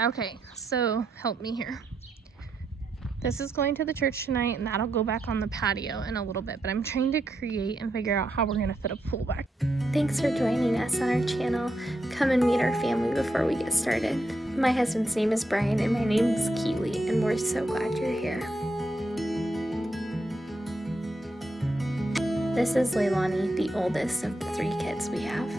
Okay, so help me here. This is going to the church tonight, and that'll go back on the patio in a little bit, but I'm trying to create and figure out how we're gonna fit a pool back. Thanks for joining us on our channel. Come and meet our family before we get started. My husband's name is Brian, and my name's Keely, and we're so glad you're here. This is Leilani, the oldest of the 3 kids we have.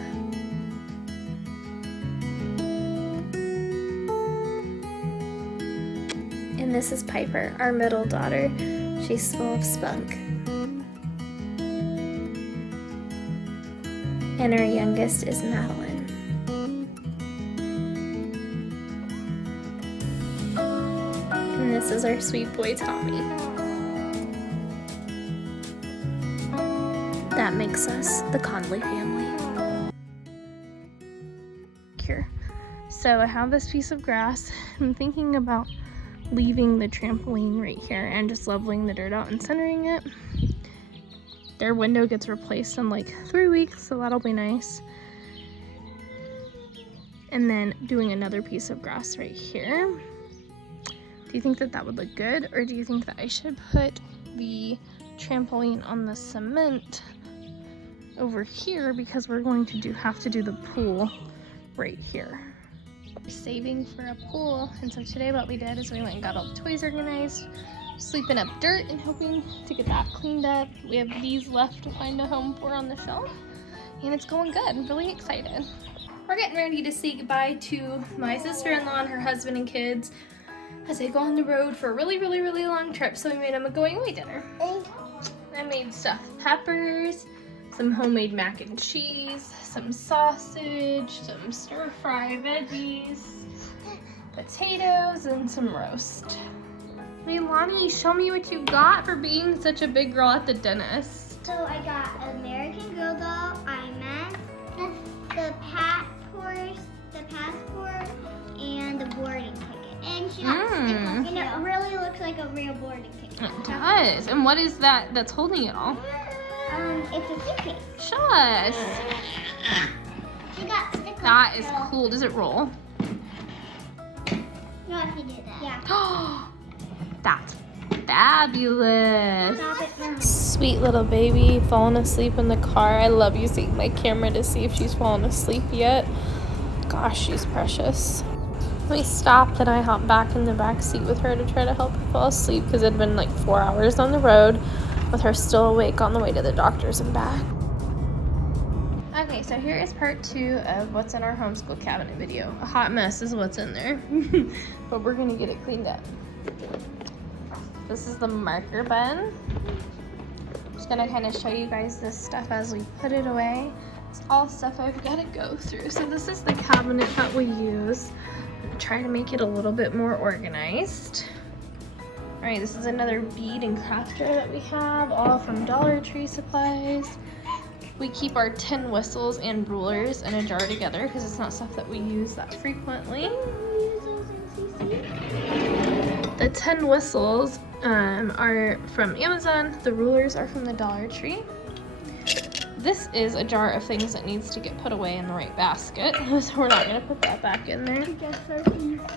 And this is Piper, our middle daughter. She's full of spunk. And our youngest is Madeline. And this is our sweet boy Tommy. That makes us the Conley family. Here. So I have this piece of grass. I'm thinking about leaving the trampoline right here and just leveling the dirt out and centering it. Their window gets replaced in like 3 weeks, so that'll be nice. And then doing another piece of grass right here. Do you think that that would look good, or do you think that I should put the trampoline on the cement over here, because we're going to have to do the pool right here? Saving for a pool, and so today what we did is we went and got all the toys organized, sweeping up dirt and hoping to get that cleaned up. We have these left to find a home for on the shelf, and it's going good. I'm really excited. We're getting ready to say goodbye to my sister-in-law and her husband and kids as they go on the road for a really long trip, so we made them a going away dinner. I made stuffed peppers, some homemade mac and cheese, some sausage, some stir-fry veggies, potatoes, and some roast. Leilani, show me what you got for being such a big girl at the dentist. So I got American Girl doll, IMAX, the passport, and the boarding ticket. And she got stickers, and it really looks like a real boarding ticket. It does. And what is that that's holding it all? It's a suitcase. Show us. She got stickers. That is cool. Does it roll? No, she did that. Yeah. That's fabulous. Stop it now. Sweet little baby falling asleep in the car. I love using my camera to see if she's fallen asleep yet. Gosh, she's precious. We stopped and I hopped back in the back seat with her to try to help her fall asleep, because it had been like 4 hours on the road with her still awake on the way to the doctor's and back. Okay, so here is part 2 of what's in our homeschool cabinet video. A hot mess is what's in there, but we're gonna get it cleaned up. This is the marker bin. I'm just gonna kind of show you guys this stuff as we put it away. It's all stuff I've got to go through. So this is the cabinet that we use. Try to make it a little bit more organized. All right, this is another bead and craft jar that we have, all from Dollar Tree supplies. We keep our tin whistles and rulers in a jar together because it's not stuff that we use that frequently. The tin whistles are from Amazon. The rulers are from the Dollar Tree. This is a jar of things that needs to get put away in the right basket, so we're not gonna put that back in there.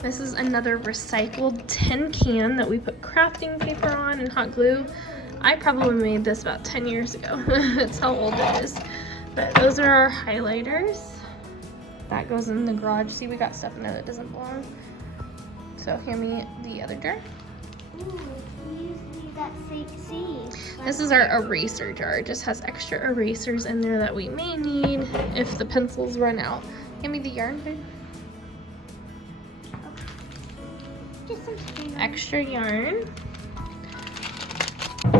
This is another recycled tin can that we put crafting paper on and hot glue. I probably made this about 10 years ago. That's how old it is. But those are our highlighters. That goes in the garage. See, we got stuff in there that doesn't belong. So hand me the other jar. Ooh, we used to use that seed. This is our eraser jar. It just has extra erasers in there that we may need if the pencils run out. Give me the yarn, babe. Just some string. Extra yarn.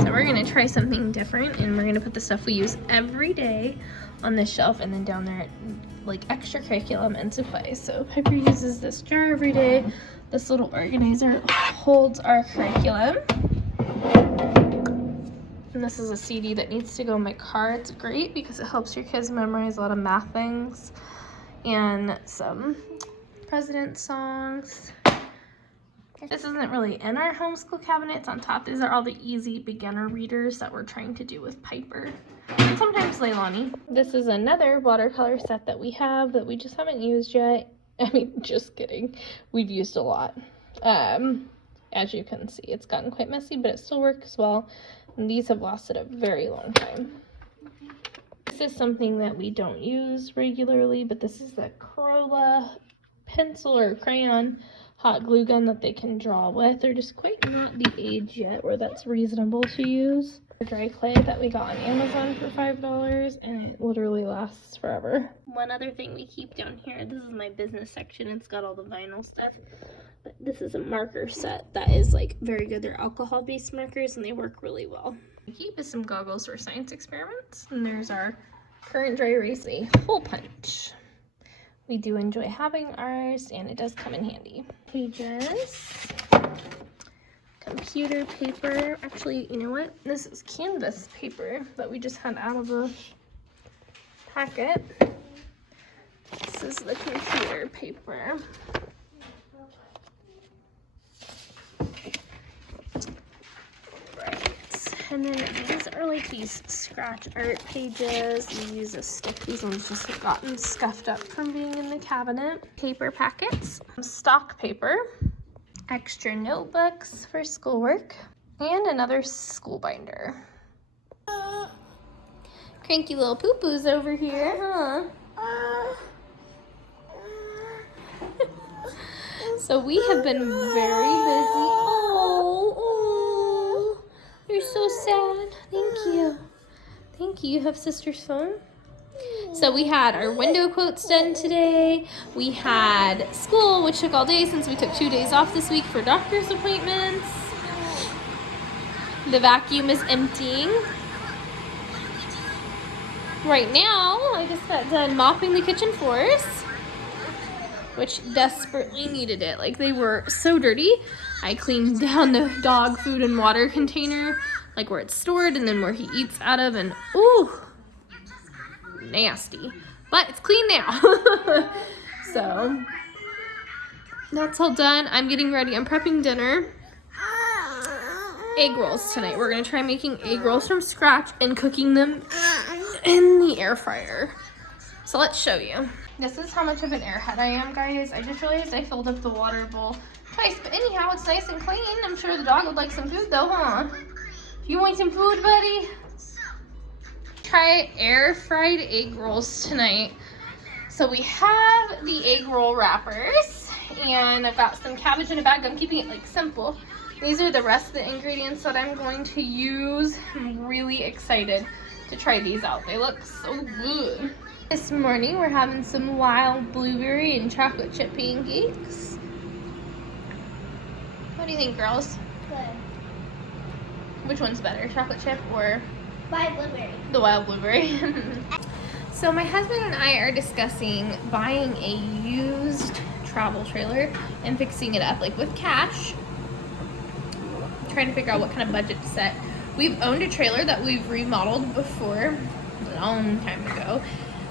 So we're gonna try something different, and we're gonna put the stuff we use every day on this shelf, and then down there like extra curriculum and supplies. So Piper uses this jar every day. This little organizer holds our curriculum. And this is a CD that needs to go in my car. It's great because it helps your kids memorize a lot of math things, and some president songs. This isn't really in our homeschool cabinet. It's on top. These are all the easy beginner readers that we're trying to do with Piper and sometimes Leilani. This is another watercolor set that we have that we just haven't used yet. I mean, just kidding. We've used a lot. As you can see, it's gotten quite messy, but it still works well. And these have lasted a very long time. This is something that we don't use regularly, but this is the Corolla pencil or crayon hot glue gun that they can draw with. They're just quite not the age yet where that's reasonable to use. Dry clay that we got on Amazon for $5, and it literally lasts forever. One other thing we keep down here, this is my business section. It's got all the vinyl stuff. But this is a marker set that is like very good. They're alcohol-based markers and they work really well. We keep is some goggles for science experiments, and there's our current dry erase, a hole punch. We do enjoy having ours, and it does come in handy. Pages, computer paper. Actually, you know what? This is canvas paper that we just had out of a packet. This is the computer paper. And then these are like these scratch art pages. We use a stick. These ones just have gotten scuffed up from being in the cabinet. Paper packets, stock paper, extra notebooks for schoolwork, and another school binder. Cranky little poo-poos over here, huh? So we have been very busy. Oh, you're so sad. Thank you. Thank you. You have sister's phone? So we had our window quotes done today. We had school, which took all day since we took 2 days off this week for doctor's appointments. The vacuum is emptying. Right now, I just got done mopping the kitchen floors, which desperately needed it. Like, they were so dirty. I cleaned down the dog food and water container, like where it's stored and then where he eats out of, and ooh, nasty. But it's clean now. So that's all done. I'm getting ready. I'm prepping dinner. Egg rolls tonight. We're gonna try making egg rolls from scratch and cooking them in the air fryer. So let's show you. This is how much of an airhead I am, guys. I just realized I filled up the water bowl twice, but anyhow, it's nice and clean. I'm sure the dog would like some food though, huh? You want some food, buddy? Try air fried egg rolls tonight. So we have the egg roll wrappers, and I've got some cabbage in a bag. I'm keeping it like simple. These are the rest of the ingredients that I'm going to use. I'm really excited to try these out. They look so good. This morning we're having some wild blueberry and chocolate chip pancakes. What do you think, girls? Good. Which one's better, chocolate chip or Wild blueberry? the wild blueberry. So my husband and I are discussing buying a used travel trailer and fixing it up like with cash. Trying to figure out what kind of budget to set. We've owned a trailer that we've remodeled before, a long time ago.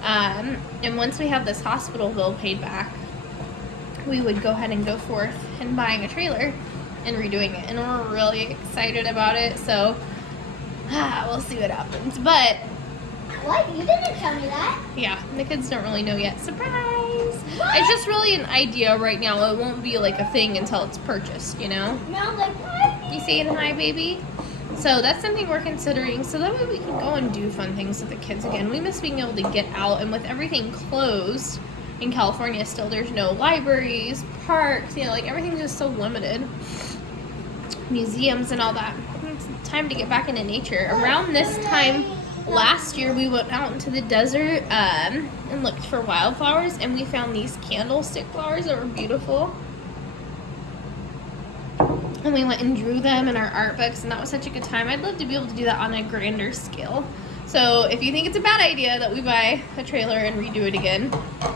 And once we have this hospital bill paid back, we would go ahead and go forth and buying a trailer and redoing it. And we're really excited about it. So we'll see what happens. But What? You didn't tell me that. yeah, the kids don't really know yet. Surprise! What? It's just really an idea right now. It won't be like a thing until it's purchased, you know? No, like hi. You saying hi, baby? So that's something we're considering, so that way we can go and do fun things with the kids again. We miss being able to get out, and with everything closed in California still, there's no libraries, parks, you know, like everything's just so limited. Museums and all that. It's time to get back into nature. Around this time last year, we went out into the desert and looked for wildflowers, and we found these candlestick flowers that were beautiful. And we went and drew them in our art books, and that was such a good time. I'd love to be able to do that on a grander scale. So if you think it's a bad idea that we buy a trailer and redo it again,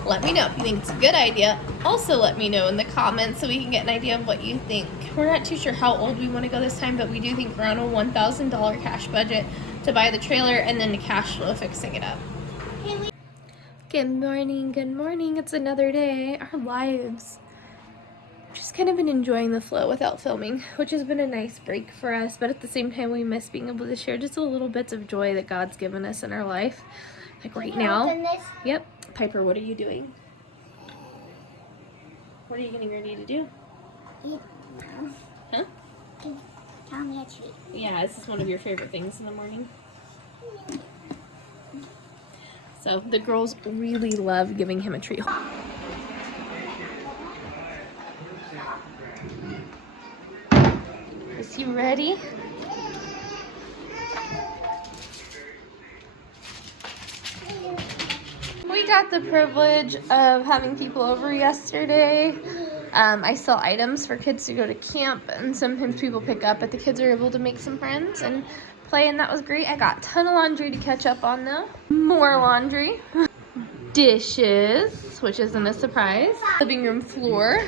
let me know. If you think it's a good idea, also let me know in the comments so we can get an idea of what you think. We're not too sure how old we want to go this time, but we do think we're on a $1,000 cash budget to buy the trailer and then the cash flow fixing it up. Good morning, good morning. It's another day. Our lives. Just kind of been enjoying the flow without filming, which has been a nice break for us, but at the same time we miss being able to share just a little bits of joy that God's given us in our life. Like right now. Open this? Yep. Piper, what are you doing? What are you getting ready to do? Eat. Huh? Give Tommy a treat. Yeah, this is one of your favorite things in the morning. So the girls really love giving him a treat. Is he ready? We got the privilege of having people over yesterday. I sell items for kids to go to camp, and sometimes people pick up, but the kids are able to make some friends and play, and that was great. I got a ton of laundry to catch up on though. More laundry. Dishes, which isn't a surprise. Living room floor.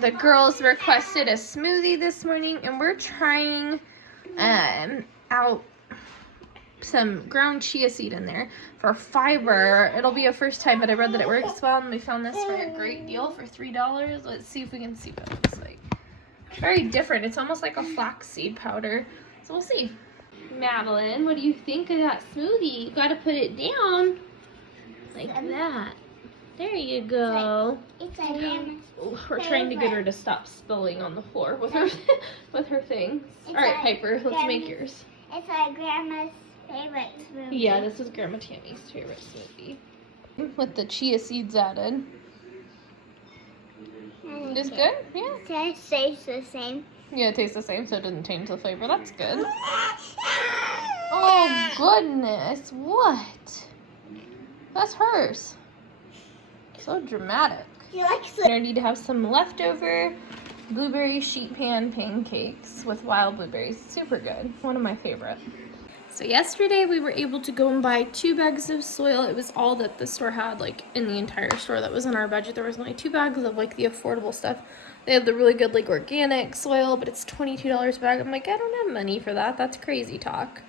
The girls requested a smoothie this morning, and we're trying out some ground chia seed in there for fiber. It'll be a first time, but I read that it works well, and we found this for a great deal for $3. Let's see if we can see what it looks like. Very different. It's almost like a flaxseed powder, so we'll see. Madeline, what do you think of that smoothie? You gotta put it down like that. There you go. It's like Grandma's We're trying to get her to stop spilling on the floor with her with her things. All right, Piper, let's make yours. It's like Grandma's favorite smoothie. Yeah, this is Grandma Tammy's favorite smoothie. With the chia seeds added. It's good? Yeah. It tastes the same. Yeah, it tastes the same, so it doesn't change the flavor. That's good. Oh, goodness. What? That's hers. So dramatic. She likes I need to have some leftover blueberry sheet pan pancakes with wild blueberries. Super good. One of my favorite. So yesterday we were able to go and buy 2 bags of soil. It was all that the store had, like in the entire store that was in our budget. There was only 2 bags of like the affordable stuff. They have the really good like organic soil, but it's $22 a bag. I'm like, I don't have money for that. That's crazy talk.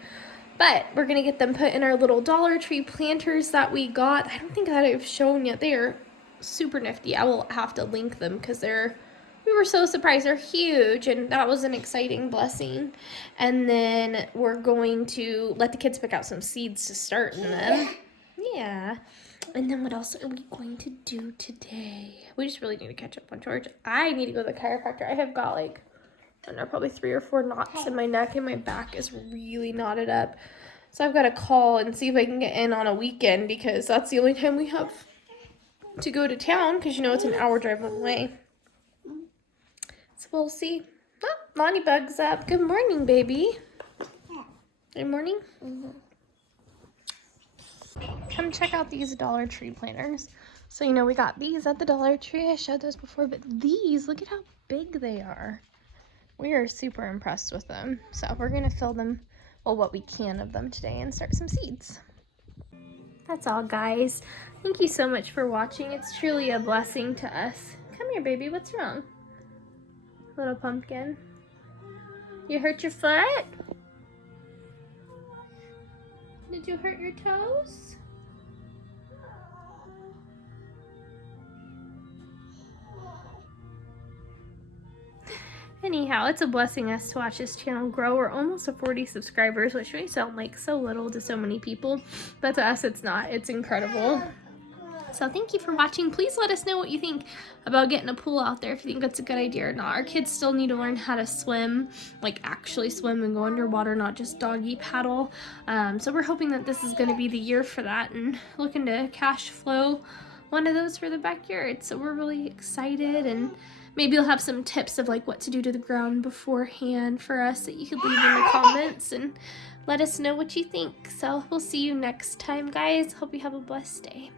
But we're gonna get them put in our little Dollar Tree planters that we got. I don't think that I've shown yet. They are super nifty. I will have to link them because we were so surprised. They're huge, and that was an exciting blessing. And then we're going to let the kids pick out some seeds to start in them. Yeah. And then what else are we going to do today? We just really need to catch up on George. I need to go to the chiropractor. I have got like, I don't know, probably 3 or 4 knots in my neck, and my back is really knotted up. So I've got to call and see if I can get in on a weekend, because that's the only time we have to go to town, because you know it's an hour drive one way. So we'll see. Oh, Lonnie Bug's up. Good morning, baby. Good morning. Come check out these Dollar Tree planters. So, you know, we got these at the Dollar Tree. I showed those before, but these, look at how big they are. We are super impressed with them. So we're going to fill them, well, what we can of them today, and start some seeds. That's all, guys. Thank you so much for watching. It's truly a blessing to us. Come here, baby. What's wrong? Little pumpkin. You hurt your foot? Did you hurt your toes? Anyhow, it's a blessing us to watch this channel grow. We're almost to 40 subscribers, which may sound like so little to so many people, but to us it's not. It's incredible. So thank you for watching. Please let us know what you think about getting a pool out there, if you think that's a good idea or not. Our kids still need to learn how to swim, like actually swim and go underwater, not just doggy paddle. So we're hoping that this is going to be the year for that, and looking to cash flow one of those for the backyard. So we're really excited, and maybe you'll have some tips of like what to do to the ground beforehand for us that you could leave in the comments and let us know what you think. So we'll see you next time, guys. Hope you have a blessed day.